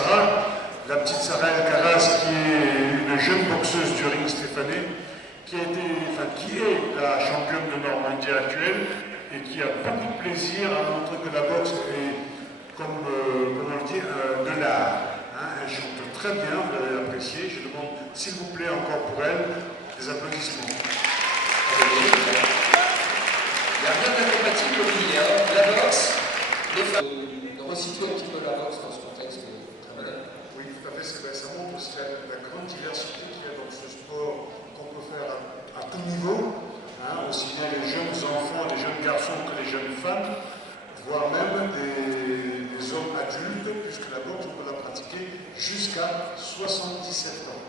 Sarah, la petite Sarah Alcaraz, qui est une jeune boxeuse du ring stéphanois, qui est la championne de Normandie actuelle et qui a beaucoup de plaisir à montrer que la boxe est, comme on le dit, de l'art. Hein, elle chante très bien, vous l'avez apprécié. Je demande, s'il vous plaît, encore pour elle, des applaudissements. Il n'y a rien d'incompatible au milieu. La boxe, les femmes. De resituer un petit peu la boxe dans ce contexte très moderne. Oui, tout à fait, ça montre aussi la grande diversité qu'il y a dans ce sport qu'on peut faire à tout niveau, hein, aussi bien les jeunes enfants, les jeunes garçons que les jeunes femmes, voire même des hommes adultes, puisque la boxe, on peut la pratiquer jusqu'à 77 ans.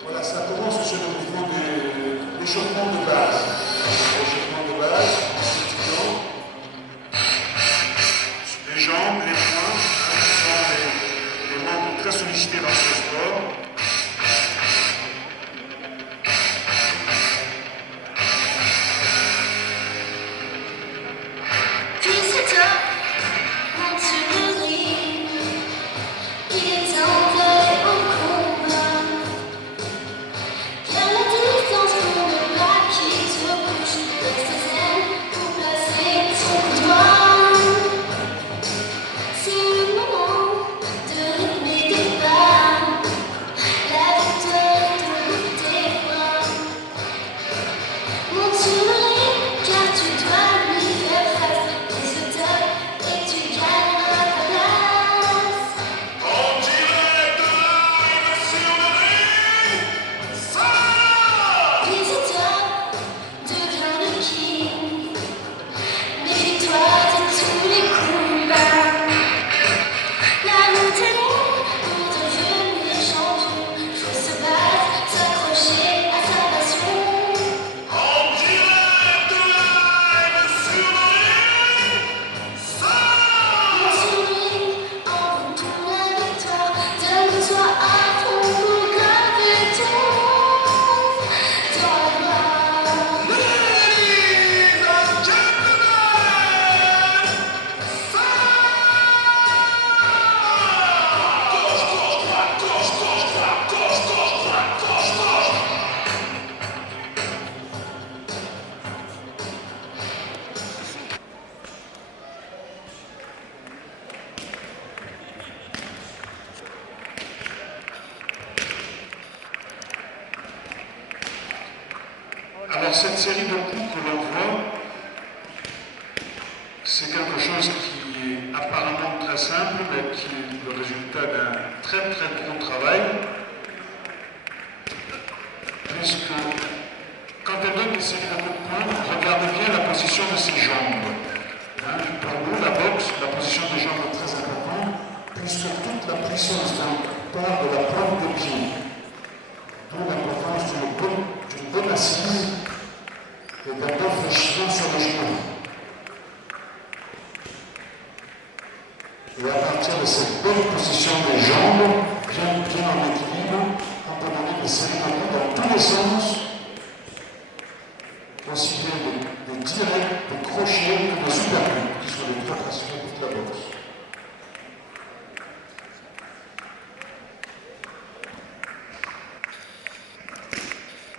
Voilà, ça commence sur le niveau des échauffements de base. L'échauffement de base, les jambes, les poings, sont les membres très sollicités dans ce sport. Alors cette série de coups que l'on voit, c'est quelque chose qui est apparemment très simple, mais qui est le résultat d'un très gros travail, puisque quand elle donne une série de coups de poing, regardez bien la position de ses jambes. Hein, pour nous, la boxe, la position des jambes est très importante, puisque toute la puissance part de la pointe des pieds. D'où l'importance d'une bonne assise et d'un bon fléchissement sur les genoux. Et à partir de cette bonne position des jambes, bien en équilibre, on peut donner des séries de coups dans tous les sens, aussi bien des directs, des crochets que des uppercuts, qui sont les trois principaux coups de la boxe.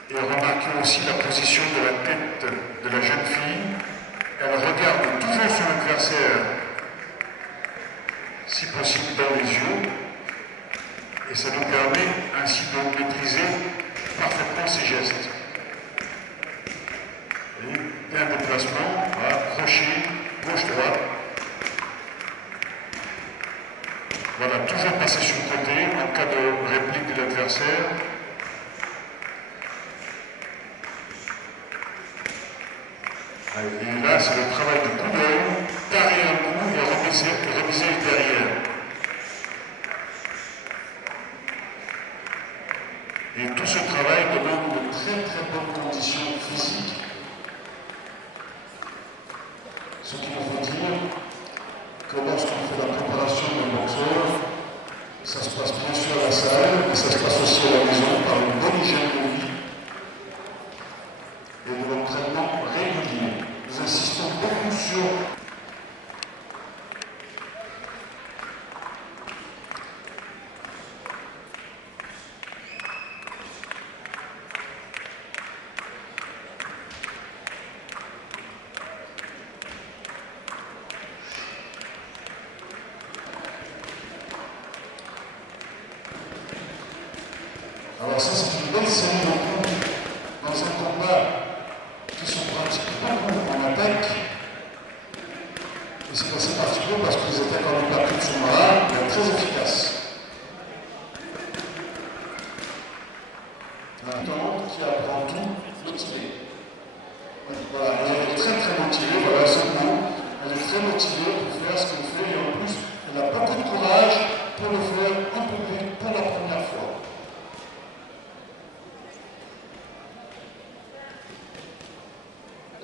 Et remarquez aussi la position de la tête de la jeune fille. Elle regarde toujours son adversaire, si possible dans les yeux, et ça nous permet ainsi de maîtriser parfaitement ses gestes. Et un déplacement, voilà, crochet, gauche-droite. Voilà, toujours passer sur le côté en cas de réplique de l'adversaire. Et là, c'est le travail de coup d'œil, tarer un coup et remiser derrière. Et tout ce travail demande de très bonnes conditions physiques. Ce qui nous faut dire que lorsqu'on fait la préparation d'un boxeur, ça se passe bien sûr à la salle, mais ça se passe aussi à la maison par une bonne hygiène de vie et de l'entraînement régulier. Nous insistons beaucoup sur Alors ça, c'est une belle série de coups dans un combat qui se pratique beaucoup en attaque. Et c'est assez particulier parce que les attaques en uppercut sont rares, mais très efficaces. Un temps qui apprend tout, motivé. Voilà, elle est très motivée, voilà, c'est le mot. Elle est très motivée pour faire ce qu'elle fait et en plus, elle a beaucoup de courage pour le faire en public pour la première fois.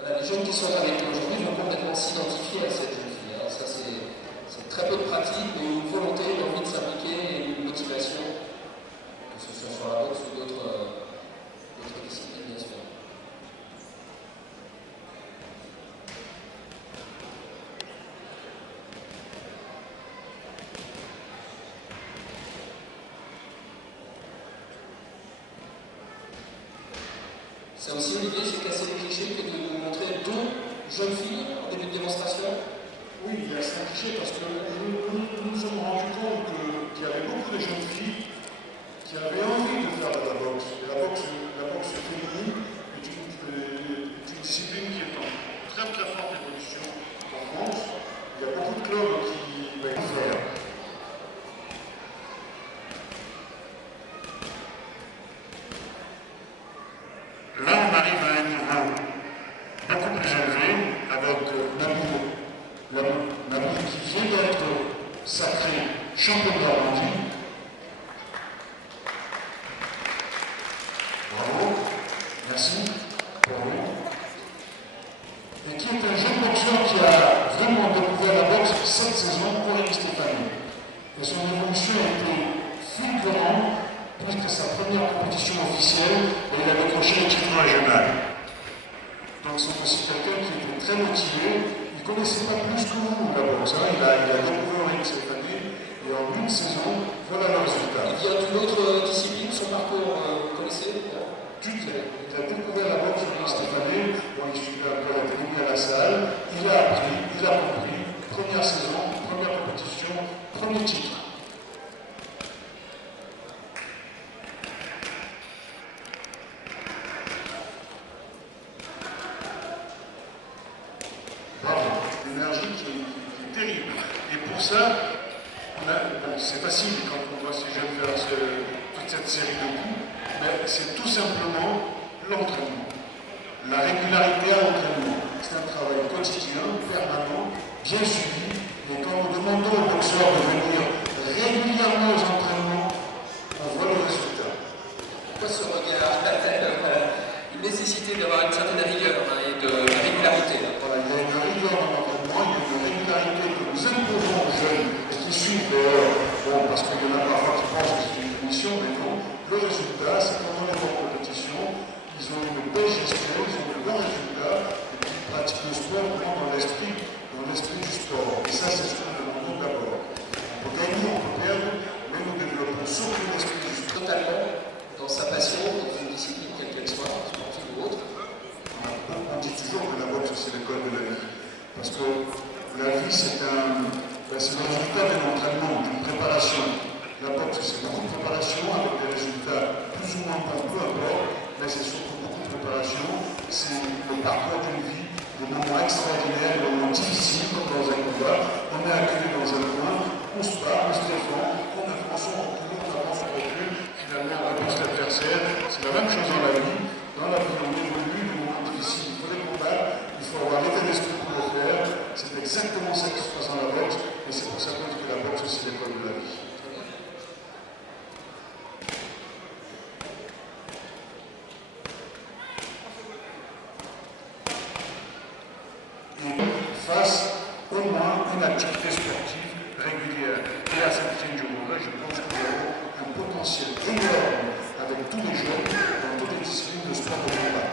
Voilà, les jeunes qui sont avec nous aujourd'hui vont complètement s'identifier à cette jeune fille. Hein. Ça, c'est très peu de pratique, mais une volonté, une envie de s'impliquer et une motivation, que ce soit sur la boxe ou d'autres disciplines, bien sûr. C'est aussi, Olivier, c'est casser les clichés que de nous montrer deux jeunes filles en début de démonstration. Oui, il y a certains clichés parce que nous nous sommes rendus compte qu'il y avait beaucoup de jeunes filles qui avaient envie de faire de la boxe. Et la boxe féminine est une discipline qui est en très forte évolution en France. Il y a beaucoup de clubs qui veulent faire. Là, on arrive à un niveau beaucoup plus élevé avec Nabil qui vient d'être sacré champion de Normandie. Bravo, merci pour vous. Et qui est un jeune boxeur qui a vraiment découvert la boxe cette saison pour Eric Stéphanie. Et son évolution a été fulgurante puisque sa première compétition officielle, il a décroché le titre régional. Donc c'est aussi quelqu'un qui était très motivé. Il ne connaissait pas plus que vous la boxe. Hein. Il a découvert Eric cette année et en une saison, voilà le résultat. Il vient d'une autre discipline, son parcours, vous connaissez? Il a découvert la boxe Eric Stéphanie. Bon, il suivait un peu la télé à la salle. Il a appris, il a compris. Première saison, première compétition, premier titre. L'énergie qui est terrible. Et pour ça, bon, c'est facile quand on voit ces jeunes faire toute cette série de coups, mais c'est tout simplement l'entraînement. La régularité à l'entraînement. C'est un travail quotidien, permanent, bien suivi. Et quand nous demandons aux boxeurs de venir régulièrement aux entraînements, on voit le résultat. Pourquoi ce regard? Une nécessité d'avoir une certaine rigueur et de régularité. Voilà, il y a une rigueur dans l'entraînement, il y a une régularité que nous imposons aux jeunes et qui suivent d'ailleurs, bon, parce qu'il y en a parfois qui pensent que c'est une punition, mais non. Le résultat, c'est quand on est en compétition, ils ont une belle gestion, ils ont de bons résultats, et puis ils pratiquent le sport vraiment dans l'esprit du sport. Et ça, c'est ce que nous demandons d'abord. On peut gagner, on peut perdre, mais nous développons surtout l'esprit du sport. Totalement dans sa passion, dans une discipline quelle qu'elle soit, sportive ou autre. On dit toujours que la boxe, c'est l'école de la vie. Parce que la vie, c'est le résultat d'un entraînement, d'une préparation. La boxe, c'est beaucoup de préparation avec des résultats plus ou moins bons, peu importe, mais c'est surtout beaucoup de préparation. C'est le parcours d'une vie, des moments extraordinaires, des moments difficiles, comme dans un combat. On est accueilli dans un coin, on se bat, on se défend, on avance, on recule, on avance, on recule. Finalement, on repousse l'adversaire. C'est la même chose dans la vie. Dans la vie, on évolue des moments difficiles. Il faut les combattre, il faut avoir l'état d'esprit pour le faire. C'est exactement ça qui se passe dans la boxe, et c'est pour ça qu'on dit que la boxe, c'est l'école de la vie. Et fasse au moins une activité sportive régulière. Et à cette journée-là, je pense qu'il y a un potentiel énorme avec tous les jeunes dans toutes les disciplines de sport de combat.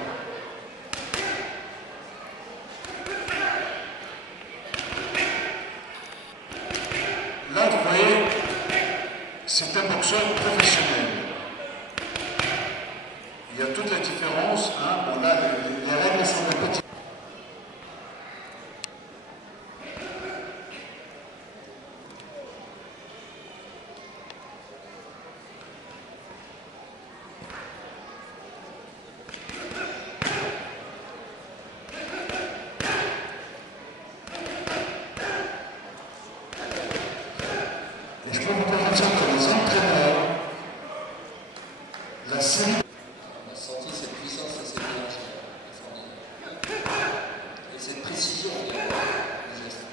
Là, vous voyez, c'est un boxeur professionnel. Il y a toute la différence. Hein. Bon, là, les règles sont un petit. faut vous permettre que les entraîneurs, la série. On a senti cette puissance et cette énergie. Et cette précision du geste.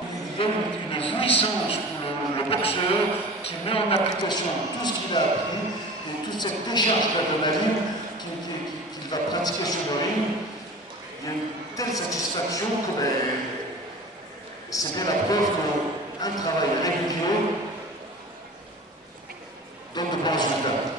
Il y a une jouissance pour le boxeur qui met en application tout ce qu'il a appris et toute cette décharge d'adrénaline qu'il va pratiquer sur le ring. Il y a une telle satisfaction que c'est bien la preuve qu'un travail régulier donne de bons résultats.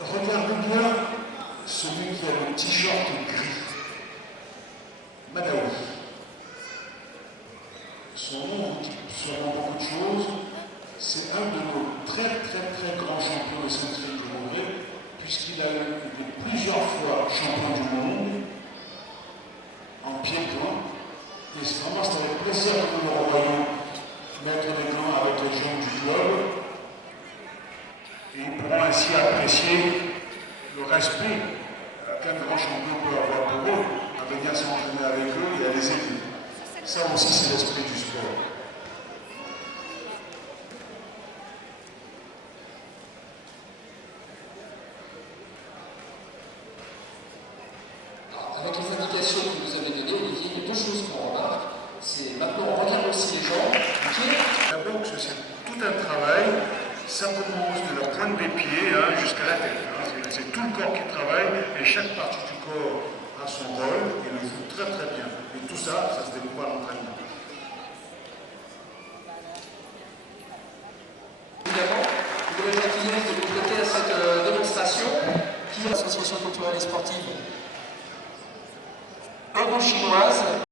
Regardez bien celui qui a le t-shirt gris, Madawi. Son nom vous dit sûrement beaucoup de choses. C'est un de nos très grands champions de Saint-Denis du Congrès, puisqu'il a été plusieurs fois champion du monde en pied-point. Et c'est avec plaisir que nous le revoyons mettre les gants avec les jeunes du club. Et ils pourront ainsi apprécier le respect qu'un grand champion peut avoir pour eux, à venir s'entraîner avec eux et à les aider. Ça aussi, c'est l'esprit du sport. Alors, avec les indications que vous avez données, Olivier, il y a deux choses qu'on remarque. C'est maintenant, on regarde aussi les gens. La boxe, c'est tout un travail. Ça commence de la pointe des pieds jusqu'à la tête. C'est tout le corps qui travaille et chaque partie du corps a son rôle et le joue très bien. Et tout ça, ça se découvre à l'entraînement. Évidemment, vous avez la gentillesse de nous prêter à cette démonstration qui est l'association culturelle et sportive euro-chinoise.